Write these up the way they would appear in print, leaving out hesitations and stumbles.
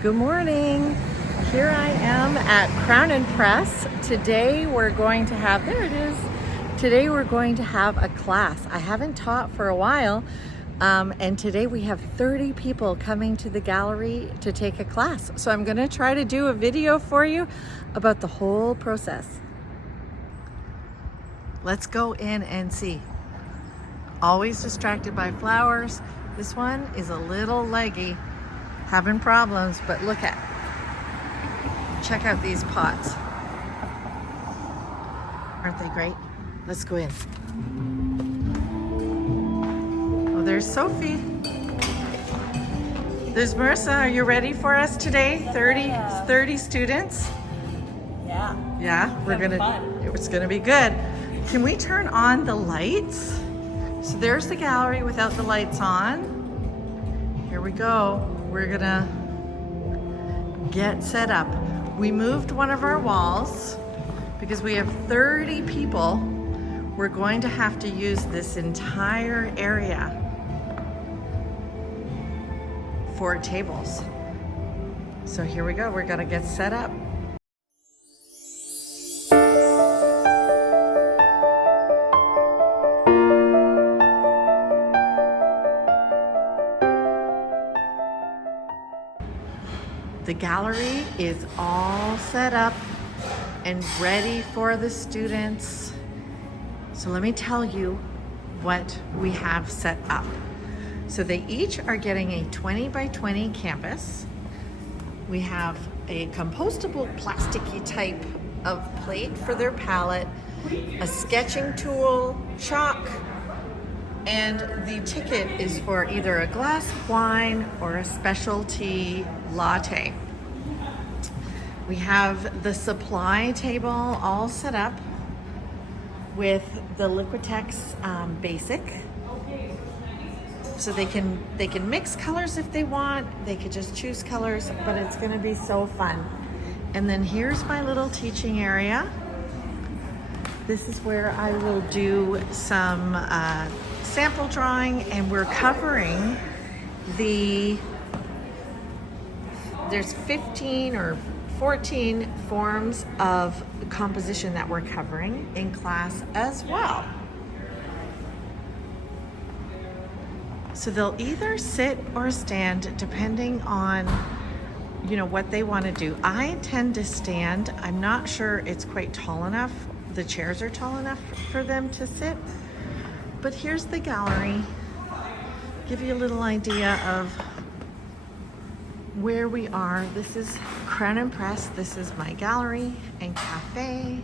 Good morning. Here I am at Crown and Press. Today we're going to have, there it is. Today we're going to have a class. I haven't taught for a while, and today we have 30 people coming to the gallery to take a class. So I'm gonna try to do a video for you about the whole process. Let's go in and see. Always distracted by flowers. This one is a little leggy, having problems, but check out these pots. Aren't they great? Let's go in. Oh, there's Sophie. There's Marissa. Are you ready for us today? 30 students? Yeah. Yeah, it's gonna be good. Can we turn on the lights? So there's the gallery without the lights on. Here we go. We're gonna get set up. We moved one of our walls because we have 30 people. We're going to have to use this entire area for tables. So here we go. We're gonna get set up. The gallery is all set up and ready for the students. So let me tell you what we have set up. So they each are getting a 20 by 20 canvas. We have a compostable plasticky type of plate for their palette, a sketching tool, chalk, and the ticket is for either a glass of wine or a specialty latte. We have the supply table all set up with the Liquitex Basic. So they can mix colors if they want. They could just choose colors, but it's gonna be so fun. And then here's my little teaching area. This is where I will do some sample drawing, and we're covering there's 15 or 14 forms of composition that we're covering in class as well. So they'll either sit or stand depending on what they want to do. I tend to stand. I'm not sure it's quite tall enough. The chairs are tall enough for them to sit. But here's the gallery. Give you a little idea of where we are. This is Crown and Press. This is my gallery and cafe.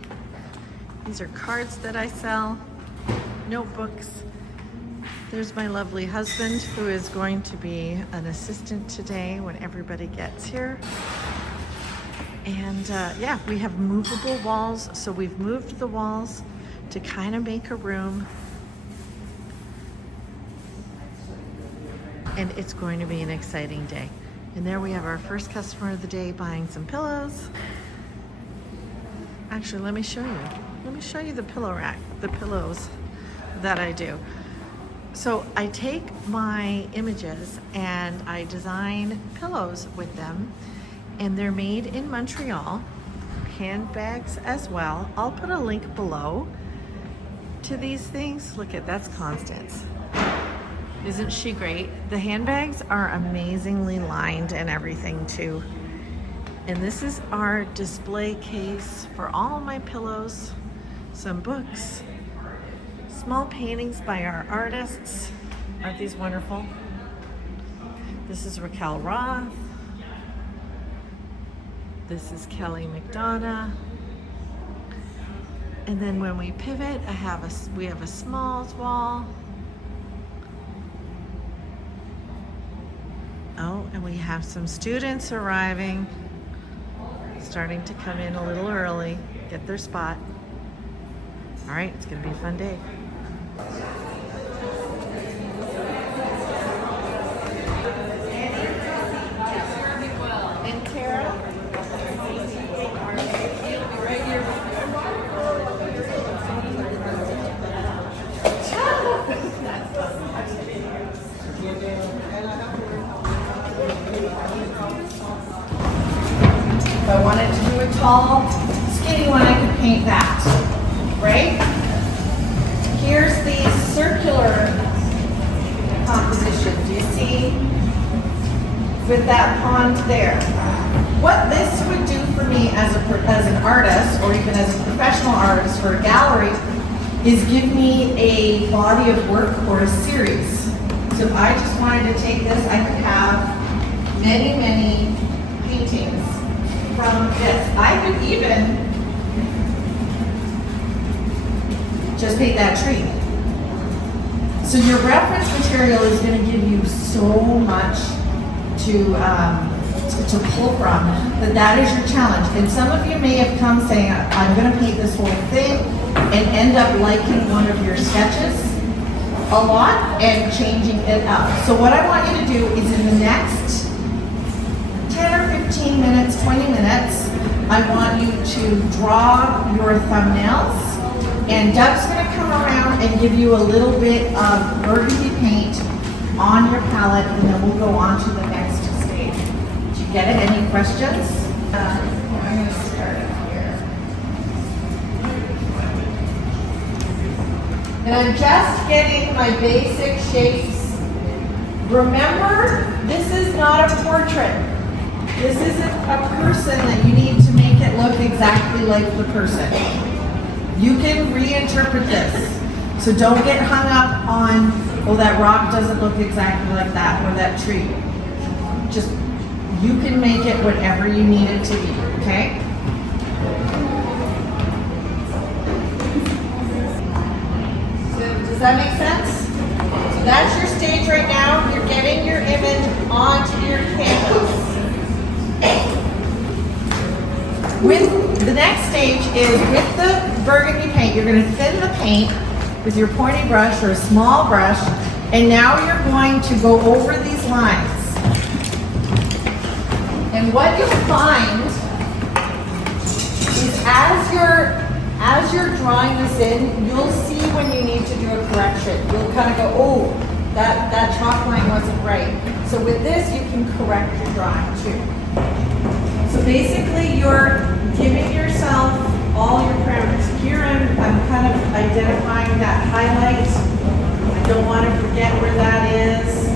These are cards that I sell, notebooks. There's my lovely husband, who is going to be an assistant today when everybody gets here. And yeah, we have movable walls. So we've moved the walls to kind of make a room. And it's going to be an exciting day. And there we have our first customer of the day buying some pillows. Actually, let me show you. Let me show you the pillow rack, the pillows that I do. So I take my images and I design pillows with them, and they're made in Montreal, handbags as well. I'll put a link below to these things. Look at, that's Constance. Isn't she great? The handbags are amazingly lined and everything too. And this is our display case for all my pillows, some books, small paintings by our artists. Aren't these wonderful? This is Raquel Roth. This is Kelly McDonough. And then when we pivot, we have a small wall. Oh, and we have some students arriving, starting to come in a little early, get their spot. All right, it's gonna be a fun day. And Tara? If I wanted to do a tall, skinny one, I could paint that, right? Here's the circular composition. Do you see with that pond there? What this would do for me as an artist, or even as a professional artist for a gallery, is give me a body of work or a series. So if I just wanted to take this, I could have many, many paintings from this. I could even just paint that tree. So your reference material is going to give you so much to pull from, that is your challenge. And some of you may have come saying, I'm going to paint this whole thing, and end up liking one of your sketches a lot and changing it up. So what I want you to do is in the next 10 or 15 minutes, 20 minutes, I want you to draw your thumbnails, and Doug's going to come around and give you a little bit of burgundy paint on your palette, and then we'll go on to the next stage. Did you get it? Any questions? I'm going to start it here. And I'm just getting my basic shapes. Remember, this is not a portrait. This isn't a person that you need to make it look exactly like the person. You can reinterpret this. So don't get hung up on, oh, that rock doesn't look exactly like that, or that tree. Just, you can make it whatever you need it to be, okay? So does that make sense? So that's your stage right now. You're getting your image onto your canvas. With the next stage is with the burgundy paint, you're going to thin the paint with your pointy brush or a small brush, and now you're going to go over these lines. And what you'll find is as you're drawing this in, you'll see when you need to do a correction. You'll kind of go, oh, that chalk line wasn't right. So with this, you can correct your drawing too. So basically, you're giving yourself all your parameters. Here I'm kind of identifying that highlight. I don't want to forget where that is.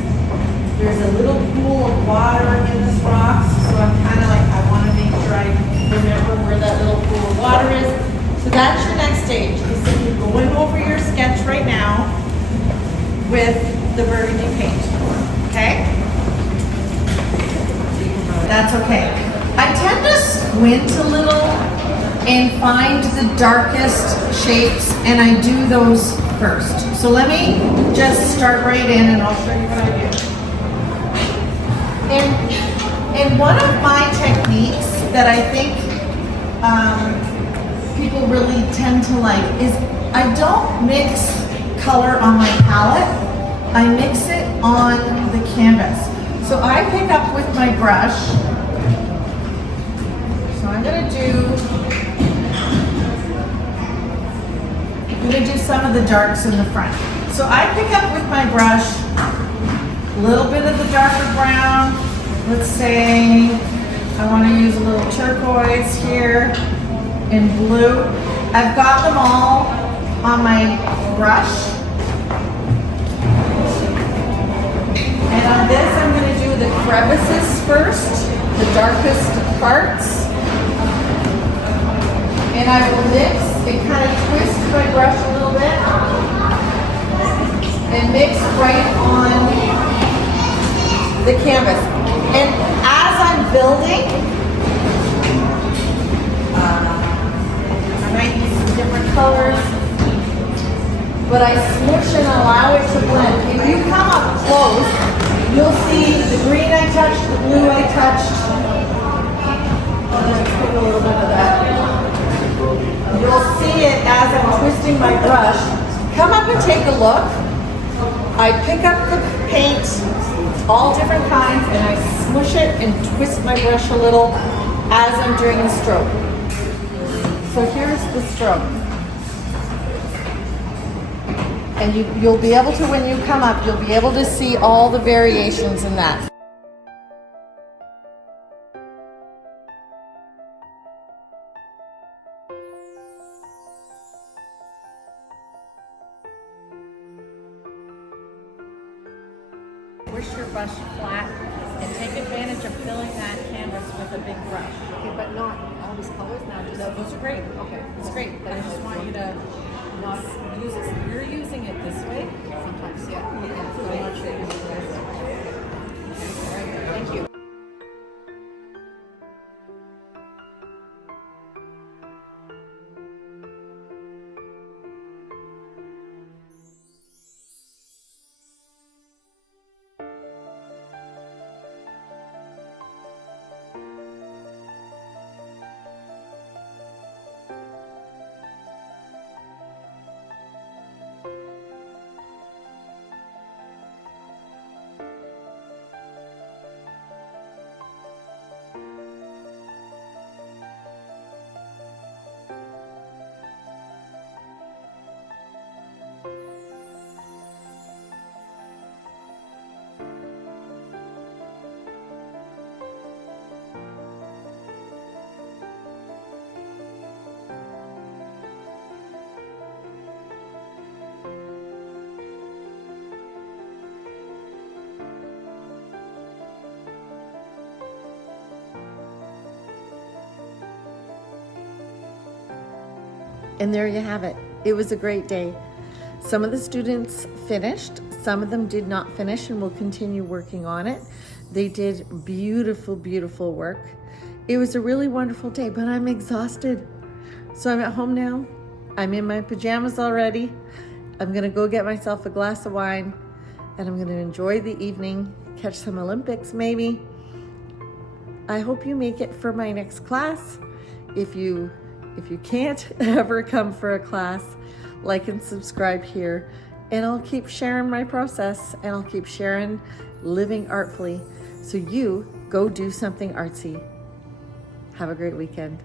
There's a little pool of water in this rock, so I'm kind of like, I want to make sure I remember where that little pool of water is. So that's your next stage. So you're going over your sketch right now with the burgundy paint. Okay? That's okay. I tend to squint a little and find the darkest shapes, and I do those first. So let me just start right in, and I'll show you what I do. And one of my techniques that I think people really tend to like is I don't mix color on my palette. I mix it on the canvas. So I pick up with my brush. So I'm gonna do some of the darks in the front. So I pick up with my brush a little bit of the darker brown. Let's say I want to use a little turquoise here and blue. I've got them all on my brush. And on this I'm going to do the crevices first, the darkest parts. And I will mix and kind of twist my brush a little bit and mix right on the canvas. And as I'm building, I might use some different colors, but I smush and allow it to blend. If you come up close, you'll see the green I touched, the blue I touched. Let's put a little bit of that. You'll see it as I'm twisting my brush. Come up and take a look. I pick up the paint, all different kinds, and I smush it and twist my brush a little as I'm doing the stroke. So here's the stroke. And you'll be able to, when you come up, you'll be able to see all the variations in that. push your brush flat and take advantage of filling that canvas with a big brush. Okay, but not all these colors now. Just No, those are great. okay. It's great, but I just want you to not use it. You're using it this way. Sometimes, yeah. So I'm not sure you're using it this way. All right. Thank you. And there you have it. It was a great day. Some of the students finished, some of them did not finish and will continue working on it. They did beautiful, beautiful work. It was a really wonderful day, but I'm exhausted. So I'm at home now. I'm in my pajamas already. I'm gonna go get myself a glass of wine and I'm gonna enjoy the evening, catch some Olympics maybe. I hope you make it for my next class. If you can't ever come for a class, like and subscribe here, and I'll keep sharing my process and I'll keep sharing living artfully. So you go do something artsy. Have a great weekend.